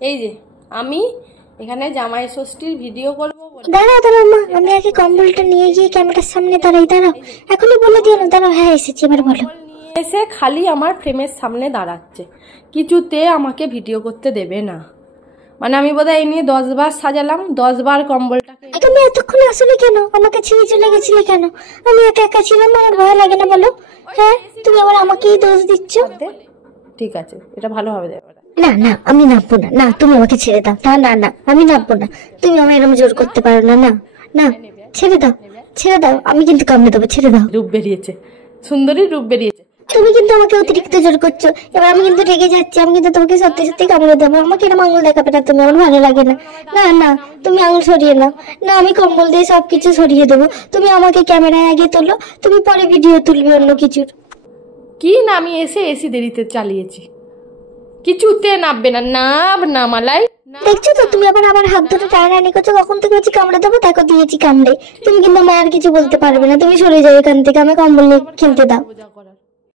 এই যে আমি এখানে জামাই ষষ্ঠীর ভিডিও করবো। দাঁড়াও দাঁড়াও মা, আমি আগে কম্বলটা নিয়ে গিয়ে ক্যামেরার সামনে দাঁড়াই। দাঁড়াও, এখনই বলে দিও না। দাঁড়াও, হ্যাঁ এসেছি, এবার বলো। নিয়ে এসে খালি আমার ফ্রেমের সামনে দাঁড়াচ্ছে, কিছুতে আমাকে ভিডিও করতে দেবে না। মানে আমি বোধহয় এই নিয়ে 10 বার সাজালাম, 10 বার কম্বলটাকে। তুমি এতক্ষণ আসলে কেন? আমাকে ছেড়ে চলে গেছিলে কেন? আমি একা একা ছিলাম, আমার ভয় লাগে না বলো? হ্যাঁ, তুমি আবার আমাকেই দোষ দিচ্ছ। ঠিক আছে, এটা ভালো হবে। না না, আমি নামবো না। না, তুমি আমাকে ছেড়ে দাও। না না না, আমি নামবো না। তুমি আমায় এরকম জোর করতে পারো না। না না, ছেড়ে দাও, ছেড়ে দাও। আমি কিন্তু কামড়ে দেবো, ছেড়ে দাও। রূপ বেরিয়েছে, সুন্দরী রূপ বেরিয়েছে। তুমি কিন্তু আমাকে অতিরিক্ত জোর করছো। এবার আমি কিন্তু রেগে যাচ্ছি। আমি কিন্তু তোমাকে সত্যি সত্যি কামড়ে দেবো। আমাকে এরকম আঙুল দেখাবে না তুমি, আমার ভালো লাগে না। না না, তুমি আঙুল সরিয়ে নাও। না, আমি কম্বল দিয়ে সবকিছু সরিয়ে দেবো। তুমি আমাকে ক্যামেরায় আগে তোলো, তুমি পরে ভিডিও তুলবে অন্য কিছুর। কি না, আমি এসে এসি দেরিতে চালিয়েছি, কিছুতে নামবে না। না মালাই, দেখছো তো, তুমি আবার আমার হাত ধরে টানাটানি করছো। কখন থেকে হচ্ছে কামড়ে দেবো, দেখো দিয়েছি কামড়ে। তুমি কিন্তু আমায় আর কিছু বলতে পারবে না। তুমি সরে যাও এখান থেকে, আমি কম্বল নিয়ে খেলতে দাও।